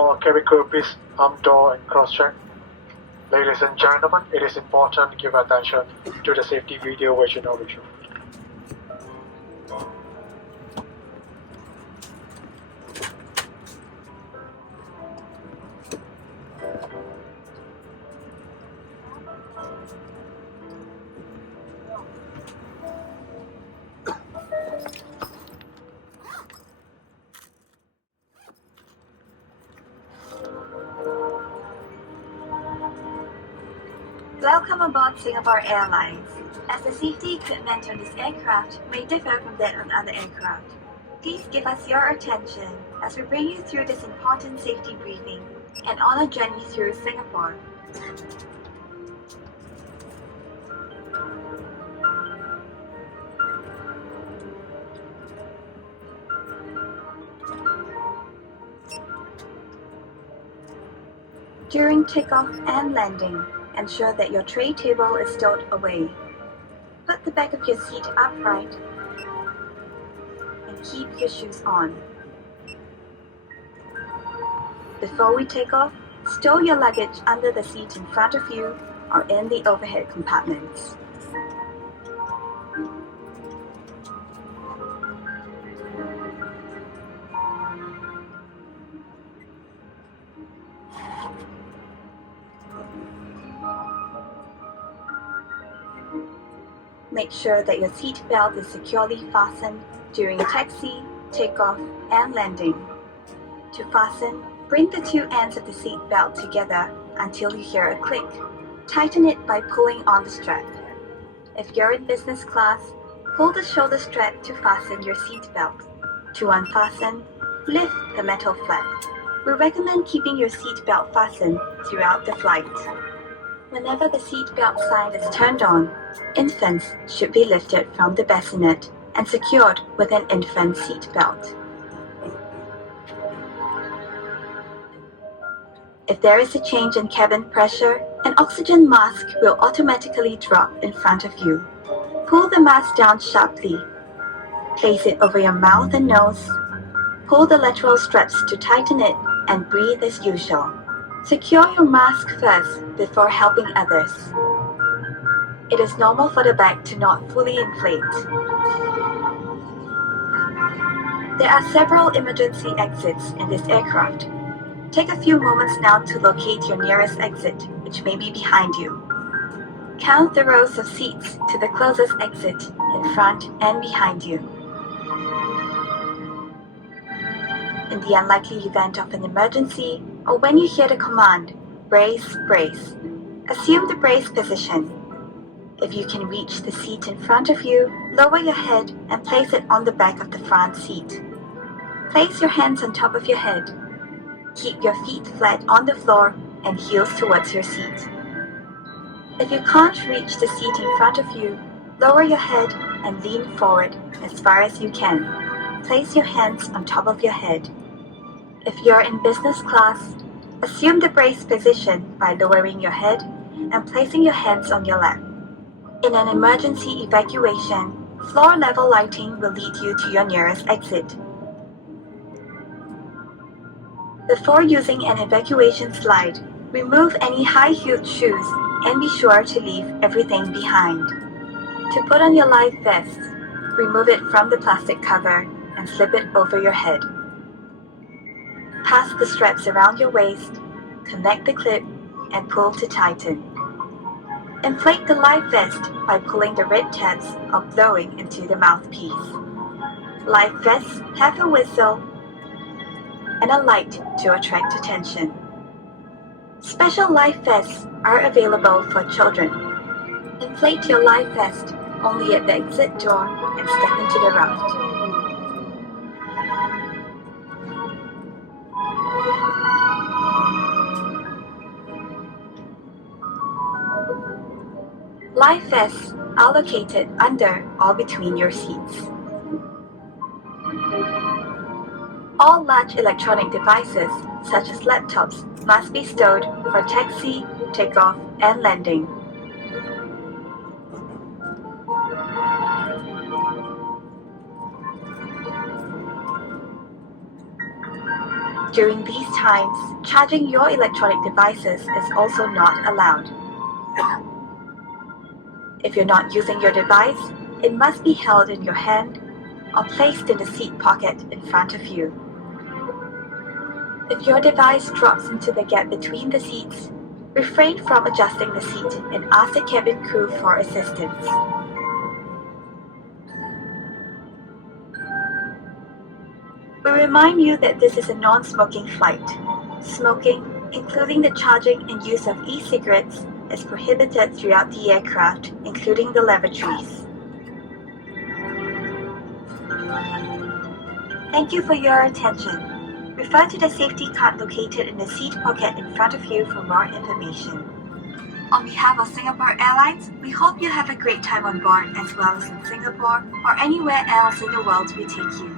For cabin crew, please arm door and cross-check. Ladies and gentlemen, it is important to give attention to the safety video which you know with you. Welcome aboard Singapore Airlines. As the safety equipment on this aircraft may differ from that on other aircraft, please give us your attention as we bring you through this important safety briefing and on a journey through Singapore. During takeoff and landing, ensure that your tray table is stowed away. Put the back of your seat upright and keep your shoes on. Before we take off, stow your luggage under the seat in front of you or in the overhead compartments. Make sure that your seat belt is securely fastened during a taxi, takeoff, and landing. To fasten, bring the two ends of the seat belt together until you hear a click. Tighten it by pulling on the strap. If you're in business class, pull the shoulder strap to fasten your seat belt. To unfasten, lift the metal flap. We recommend keeping your seat belt fastened throughout the flight. Whenever the seat belt sign is turned on, infants should be lifted from the bassinet and secured with an infant seat belt. If there is a change in cabin pressure, an oxygen mask will automatically drop in front of you. Pull the mask down sharply. Place it over your mouth and nose. Pull the lateral straps to tighten it and breathe as usual. Secure your mask first before helping others. It is normal for the bag to not fully inflate. There are several emergency exits in this aircraft. Take a few moments now to locate your nearest exit, which may be behind you. Count the rows of seats to the closest exit in front and behind you. In the unlikely event of an emergency, or when you hear the command, brace, brace, assume the brace position. If you can reach the seat in front of you, lower your head and place it on the back of the front seat. Place your hands on top of your head. Keep your feet flat on the floor and heels towards your seat. If you can't reach the seat in front of you, lower your head and lean forward as far as you can. Place your hands on top of your head. If you're in business class, assume the brace position by lowering your head and placing your hands on your lap. In an emergency evacuation, floor-level lighting will lead you to your nearest exit. Before using an evacuation slide, remove any high-heeled shoes and be sure to leave everything behind. To put on your life vest, remove it from the plastic cover and slip it over your head. Pass the straps around your waist, connect the clip, and pull to tighten. Inflate the life vest by pulling the red tabs or blowing into the mouthpiece. Life vests have a whistle and a light to attract attention. Special life vests are available for children. Inflate your life vest only at the exit door and step into the raft. Life vests are located under or between your seats. All large electronic devices, such as laptops, must be stowed for taxi, takeoff, and landing. During these times, charging your electronic devices is also not allowed. If you're not using your device, it must be held in your hand or placed in the seat pocket in front of you. If your device drops into the gap between the seats, refrain from adjusting the seat and ask the cabin crew for assistance. We remind you that this is a non-smoking flight. Smoking, including the charging and use of e-cigarettes, is prohibited throughout the aircraft, including the lavatories. Thank you for your attention. Refer to the safety card located in the seat pocket in front of you for more information. On behalf of Singapore Airlines, we hope you have a great time on board as well as in Singapore or anywhere else in the world we take you.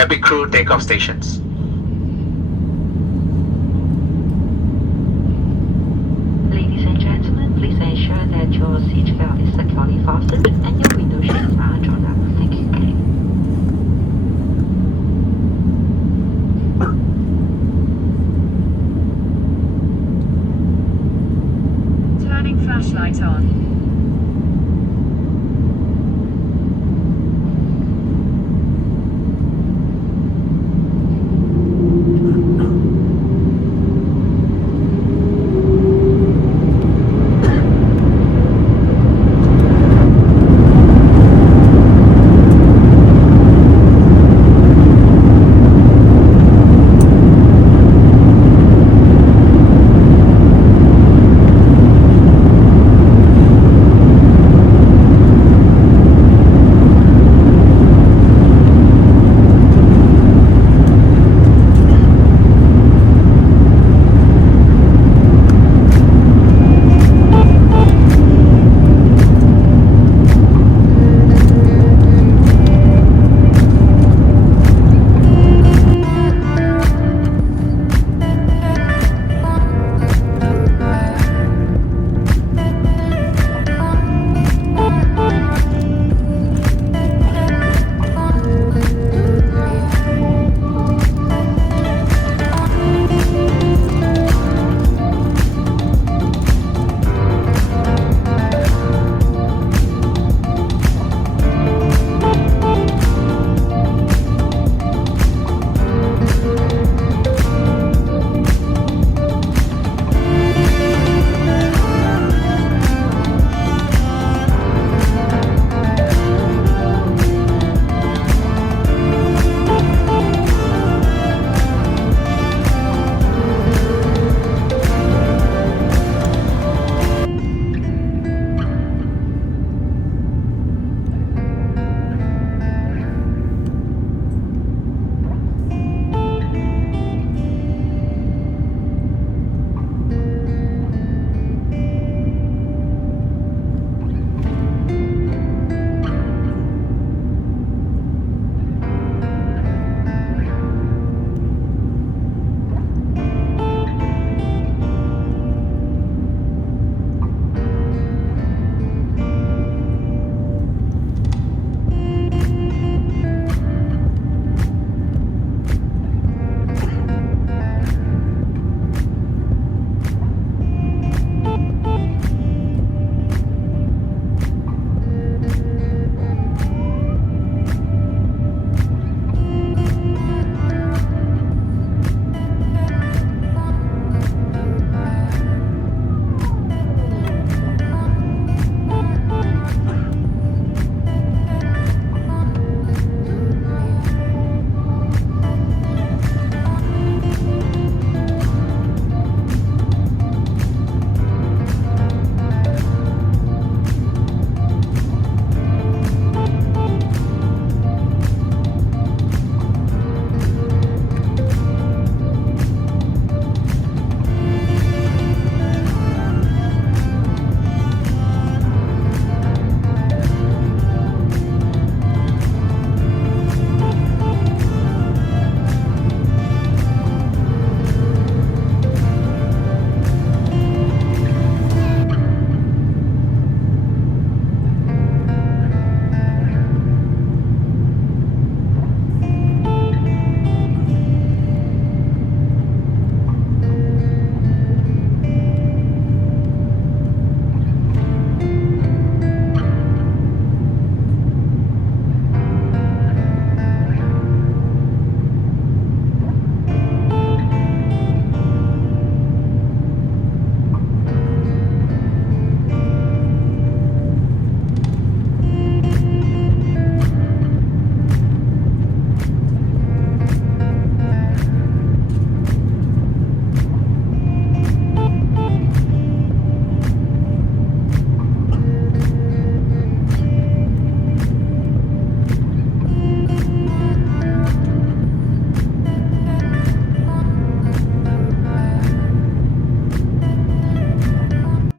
Cabin crew takeoff stations. Ladies and gentlemen, please ensure that your seatbelt is securely fastened and your window shades are drawn up. Thank you. Turning flashlight on.